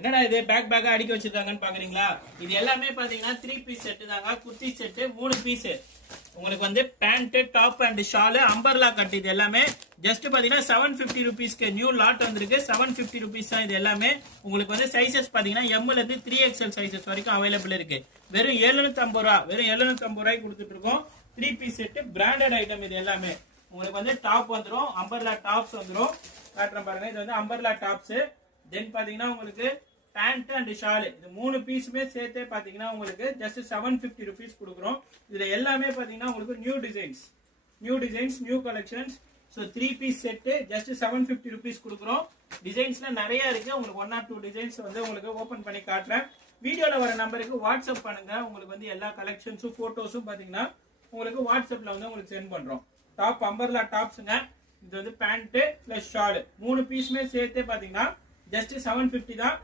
என்னடா இது பேக்கா அடிக்க வச்சிருக்காங்கன்னு பாக்குறீங்களா? இது எல்லாமே பாத்தீங்கன்னா 3 பீஸ் செட் தாங்க. Kurti set 3 piece. உங்களுக்கு வந்து pant, top and shawl, umbrella cut. இது எல்லாமே ஜஸ்ட் பாத்தீங்கன்னா 750 ருபீஸ்க்கு நியூ லாட் வந்திருக்கு. 750 ருபீஸ் தான் இது எல்லாமே. உங்களுக்கு வந்து சைசஸ் பாத்தீங்கன்னா எம்ல இருந்து 3XL சைசஸ் வரைக்கும் அவைலபிள் இருக்கு. வெறும் 750 ரூபா, வெறும் 750 ரூபாய்க்கு கொடுத்துட்டு இருக்கோம். 3 பீஸ் செட், பிராண்டட் ஐட்டம் இது எல்லாமே. உங்களுக்கு வந்து டாப் வந்துடும், அம்பர்லா டாப்ஸ் வந்துடும். காட்டுறேன் பாருங்க, இது வந்து அம்பர்லா டாப்ஸ். தென் பாத்தீங்கன்னா உங்களுக்கு பேண்ட் அண்ட் ஷால், இது 3 பீஸுமே சேர்த்தே பாத்தீங்கன்னா உங்களுக்கு ஜஸ்ட் 750 ருபீஸ் கொடுக்குறோம். இதுல எல்லாமே பாத்தீங்கன்னா உங்களுக்கு new designs, new collections. So 3 piece set just 750 rupees கொடுக்குறோம். டிசைன்ஸ்ல நிறைய இருக்கு. உங்களுக்கு 1 or 2 டிசைன்ஸ் வந்து உங்களுக்கு ஓபன் பண்ணி காட்டுறேன். வீடியோல வர நம்பருக்கு வாட்ஸ்அப் பண்ணுங்க. உங்களுக்கு வந்து எல்லா கலெக்ஷன்ஸும் போட்டோஸும் பாத்தீங்கன்னா உங்களுக்கு வாட்ஸ்அப்ல வந்து உங்களுக்கு சென்ட் பண்றோம். டாப் அம்பர்லா டாப்ஸ்ங்க. இது வந்து பேண்ட் பிளஸ் ஷால் 3 பீஸுமே சேர்த்தே பாத்தீங்கன்னா ஜஸ்ட் 750 தான்.